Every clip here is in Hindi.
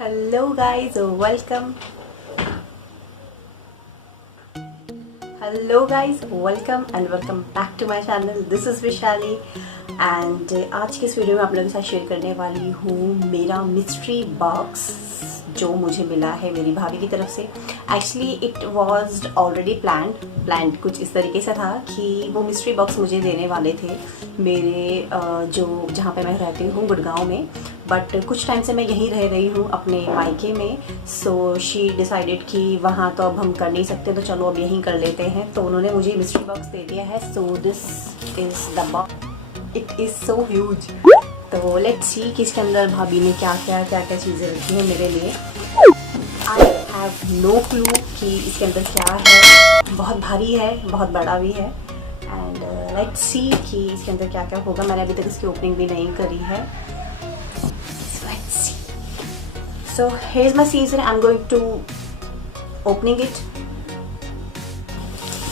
Hello guys, welcome. Hello guys, welcome and welcome back to my channel. This is Vishali and आज की इस वीडियो में आप लोगों के साथ शेयर करने वाली हूँ मेरा मिस्ट्री बॉक्स जो मुझे मिला है मेरी भाभी की तरफ से। Actually it was already planned कुछ इस तरीके से था कि वो मिस्ट्री बॉक्स मुझे देने वाले थे मेरे जो जहाँ पे मैं रहती हूँ गुड़गांव में, बट कुछ टाइम से मैं यहीं रह रही हूँ अपने मायके में। सो शी डिसाइडेड कि वहाँ तो अब हम कर नहीं सकते तो चलो अब यहीं कर लेते हैं। तो उन्होंने मुझे मिस्ट्री बॉक्स दे दिया है। So this is the box, it is so huge. तो लेट्स सी कि इसके अंदर भाभी ने क्या क्या चीज़ें रखी हैं मेरे लिए। आई हैव नो क्लू कि इसके अंदर क्या है। बहुत भारी है, बहुत बड़ा भी है एंड लेट्स सी कि इसके अंदर क्या क्या होगा। मैंने अभी तक इसकी ओपनिंग भी नहीं करी है। So here's my scissors. I'm going to opening it.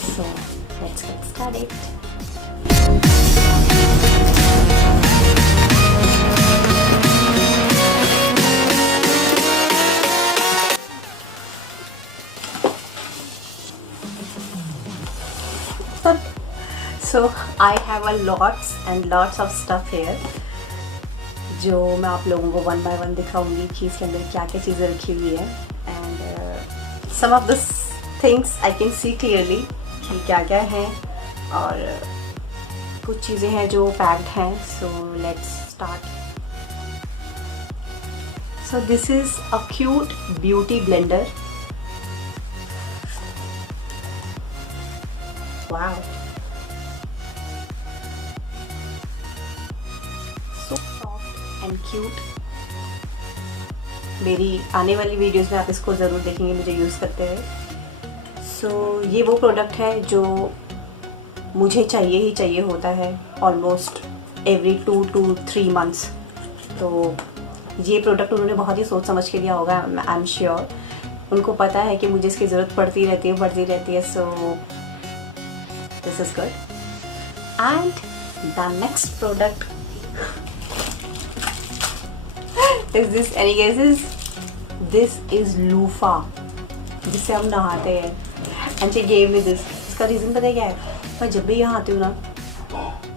So let's get started. So I have a lots and lots of stuff here. जो मैं आप लोगों को वन बाय वन दिखाऊंगी कि इसके अंदर क्या क्या चीज़ें रखी हुई है and some of this things I can see clearly कि क्या क्या है और कुछ चीज़ें हैं जो पैक्ड हैं। So let's start. So this is a cute beauty blender. Wow, and cute. मेरी आने वाली वीडियोस में आप इसको ज़रूर देखेंगे मुझे यूज़ करते हुए। सो ये वो प्रोडक्ट है जो मुझे चाहिए ही चाहिए होता है ऑलमोस्ट एवरी 2 to 3 months। तो ये प्रोडक्ट उन्होंने बहुत ही सोच समझ के दिया होगा। आई एम श्योर उनको पता है कि मुझे इसकी ज़रूरत पड़ती रहती है। So this is good. And the next product is this, any guesses? This is loofah जिससे हम नहाते हैं and she gave me this। इसका रीज़न पता है क्या है? मैं जब भी यहाँ आती हूँ ना,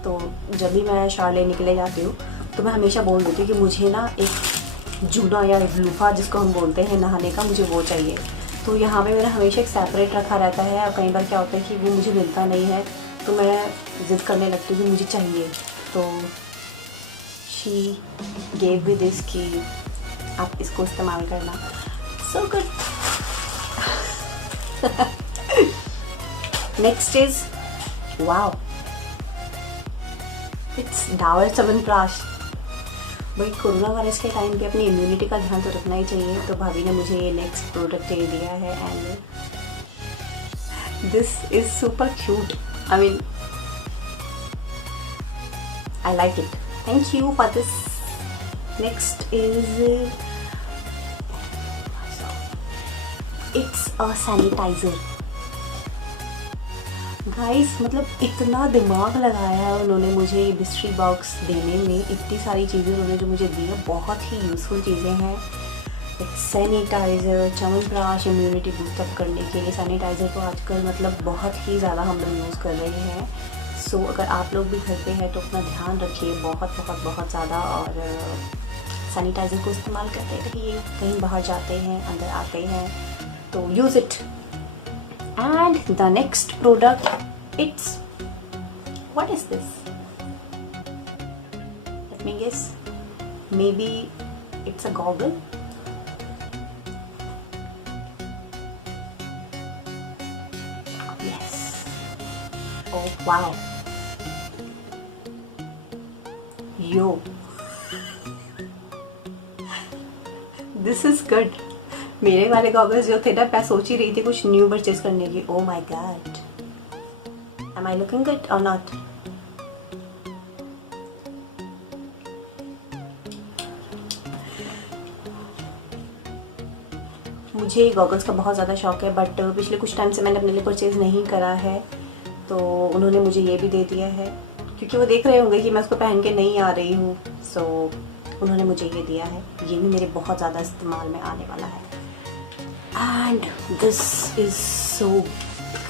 तो जब भी मैं शावर लेने के लिए जाती हूँ तो मैं हमेशा बोल देती हूँ कि मुझे ना एक जूना या एक लूफा जिसको हम बोलते हैं नहाने का, मुझे वो चाहिए। तो यहाँ पे मेरा हमेशा एक सेपरेट रखा रहता है और कई बार क्या होता है कि वो मुझे मिलता नहीं है तो मैं ज़िद करने लगती हूँ कि मुझे चाहिए। तो शी गेव मी दिस कि आप इसको इस्तेमाल करना। So good. Next is wow, it's Dabur chyawanprash. भाई कोरोना वायरस के टाइम पे अपनी इम्यूनिटी का ध्यान तो रखना ही चाहिए, तो भाभी ने मुझे ये नेक्स्ट प्रोडक्ट दे दिया है and this is super cute. I mean I like it. Thank you for this. Next is it's a sanitizer. Guys, मतलब इतना दिमाग लगाया है उन्होंने मुझे ये मिस्ट्री बॉक्स देने में। इतनी सारी चीज़ें उन्होंने जो मुझे दी है, बहुत ही यूज़फुल चीज़ें हैं। सैनिटाइज़र, च्यवनप्राश, इम्यूनिटी बूस्टअप करने के लिए सैनिटाइज़र को आजकल मतलब बहुत ही ज़्यादा हम लोग यूज़ कर रहे हैं। सो अगर आप लोग भी घर पे हैं तो अपना ध्यान रखिए बहुत ज़्यादा और सैनिटाइज़र को इस्तेमाल करते रहिए। कहीं बाहर जाते हैं, अंदर आते हैं तो use it. And the next product, it's what is this? Let me guess, maybe it's a goggle. Yes, oh wow, yo, this is good. मेरे वाले गॉगल्स जो थे ना, मैं सोच ही रही थी कुछ न्यू परचेज करने की। Oh my god, am I looking good और नॉट? मुझे गॉगल्स का बहुत ज़्यादा शौक है, बट पिछले कुछ टाइम से मैंने अपने लिए परचेज नहीं करा है, तो उन्होंने मुझे ये भी दे दिया है क्योंकि वो देख रहे होंगे कि मैं उसको पहन के नहीं आ रही हूँ। सो उन्होंने मुझे ये दिया है। ये भी मेरे बहुत ज़्यादा इस्तेमाल में आने वाला है। And this is so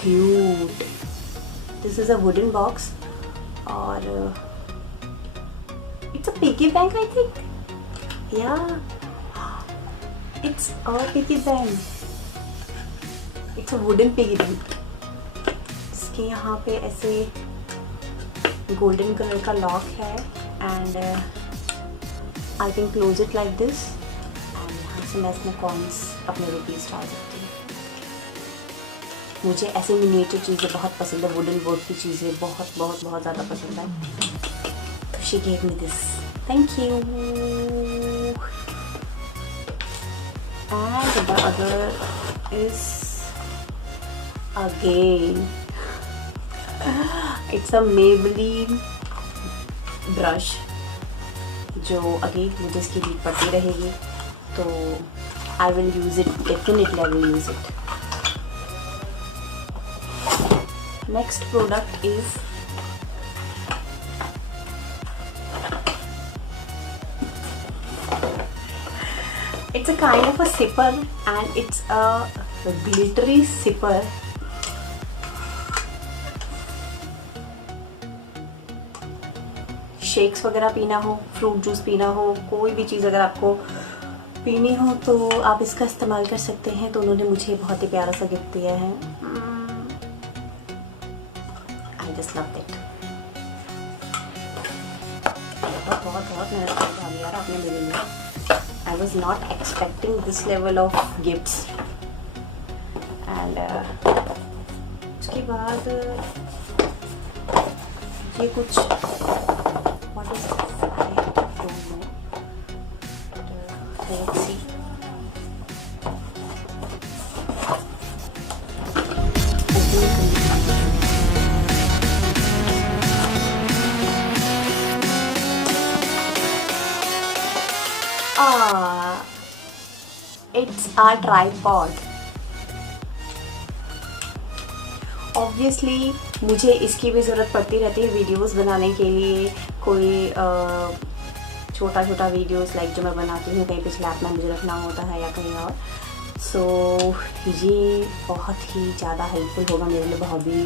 cute. This is a wooden box और it's a piggy bank I think. या it's a piggy bank. It's a wooden piggy bank. इसके यहाँ पे ऐसे गोल्डन कलर का लॉक है and I can close it like this and यहाँ से मैं इसमें कॉइन्स अपने रुपीज़ डाल सकती हूँ। मुझे ऐसे मिनिएचर चीज़ें बहुत पसंद है, वुडन वर्क की चीज़ें बहुत बहुत बहुत ज़्यादा पसंद है। तो she gave me this, thank you. And the other is again it's a Maybelline brush, जो अगेन मुझे इसकी नीड पड़ती रहेगी, तो I will use it, definitely I will use it. Next product is it's a kind of a sipper and it's a glittery sipper. Shakes वगैरह पीना हो, फ्रूट जूस पीना हो, कोई भी चीज़ अगर आपको पीनी हो तो आप इसका इस्तेमाल कर सकते हैं। तो उन्होंने मुझे बहुत ही प्यारा सा गिफ्ट दिया है। I just love it. बहुत बहुत मेहनत कर यार आपने मेरे लिए। I was not expecting this level of gifts and उसके बाद ये कुछ what is this? I don't know. Let's see. It's our tripod. Obviously मुझे इसकी भी ज़रूरत पड़ती रहती है वीडियोस बनाने के लिए। कोई छोटा छोटा वीडियोस लाइक जो मैं बनाती हूँ, कहीं पे स्लैब में मुझे रखना होता है या कहीं और। सो ये बहुत ही ज़्यादा हेल्पफुल होगा मेरे लिए।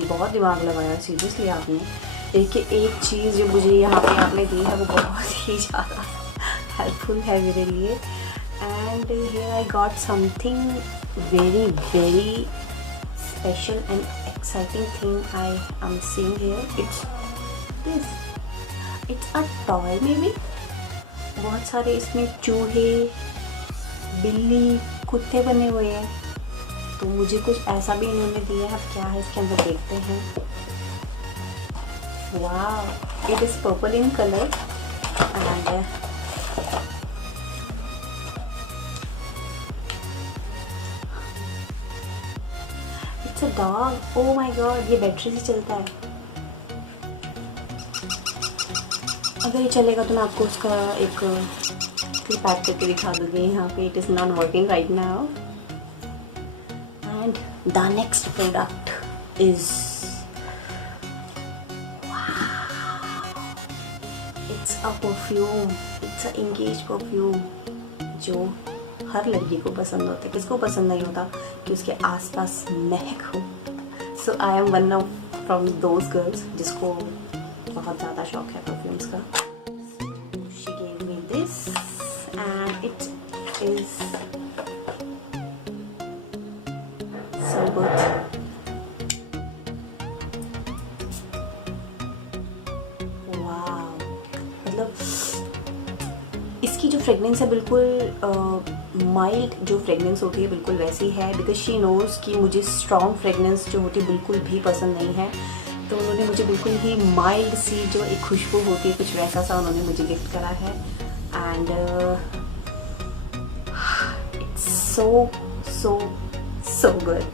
बहुत दिमाग लगाया सीरियसली आपने। देखिए एक चीज़ जो मुझे यहाँ पे आपने दी है वो बहुत ही ज़्यादा हेल्पफुल है मेरे लिए। And here I got something very special and exciting thing I am seeing here. It's this. It's a toy maybe. बहुत सारे इसमें चूहे, बिल्ली, कुत्ते बने हुए हैं। तो मुझे कुछ ऐसा भी इन्होंने दिया है। अब क्या है इसके अंदर देखते हैं। Wow! It is purple in color and dog. Oh my God, ये बैटरी से चलता है। अगर ये चलेगा तो मैं आपको उसका एक क्लिप ऐड करके दिखा दूँगी। यहाँ पे it is not working right now. And the next product is it's a perfume. It's a engage perfume जो हर लड़की को पसंद होता है। किसको पसंद नहीं होता कि उसके आसपास महक हो। So I am one of from those girls जिसको बहुत ज़्यादा शौक है परफ्यूम्स का। She gave me this and it is so good. Wow, मतलब इसकी जो फ्रेगनेंस है बिल्कुल माइल्ड जो फ्रेगनेंस होती है बिल्कुल वैसी है। बिकॉज शी नोज़ कि मुझे स्ट्रॉन्ग फ्रेगनेंस जो होती है बिल्कुल भी पसंद नहीं है। तो उन्होंने मुझे बिल्कुल ही माइल्ड सी जो एक खुशबू होती है कुछ वैसा सा उन्होंने मुझे गिफ्ट करा है। And it's so so so good.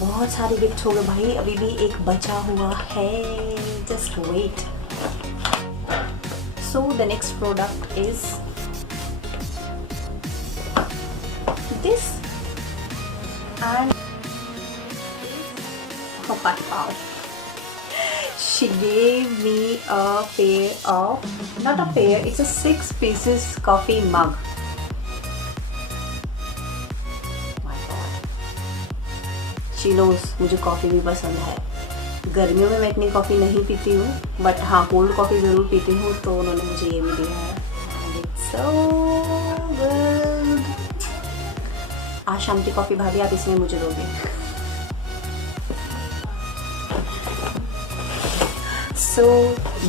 बहुत सारे गिफ्ट हो गए भाई, अभी भी एक बचा हुआ है। Just wait. So the next product is this and oh my god, she gave me a pair of, not a pair, it's a 6 pieces coffee mug. My God. She knows मुझे कॉफ़ी भी पसंद है। गर्मियों में मैं इतनी कॉफ़ी नहीं पीती हूँ, बट हाँ कोल्ड कॉफ़ी ज़रूर पीती हूँ, तो उन्होंने मुझे ये भी दिया है। So good. आज शाम की कॉफ़ी भाभी आप इसमें मुझे दोगे। So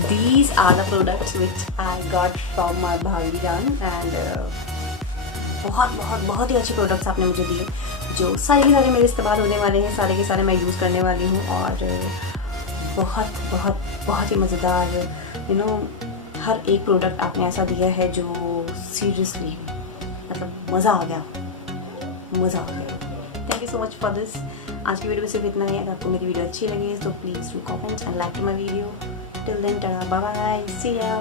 these are the products which I got from my भाभी जान, and बहुत ही अच्छे प्रोडक्ट्स आपने मुझे दिए, जो सारे के सारे मेरे इस्तेमाल होने वाले हैं, सारे के सारे मैं यूज़ करने वाली हूँ, और बहुत ही मज़ेदार। यू नो, हर एक प्रोडक्ट आपने ऐसा दिया है जो सीरियसली मतलब मज़ा आ गया। Thank you so much for this. आज की वीडियो में सिर्फ इतना ही। अगर आपको मेरी वीडियो अच्छी लगी तो please do comment and like to my video. Till then, tata, bye bye, see या।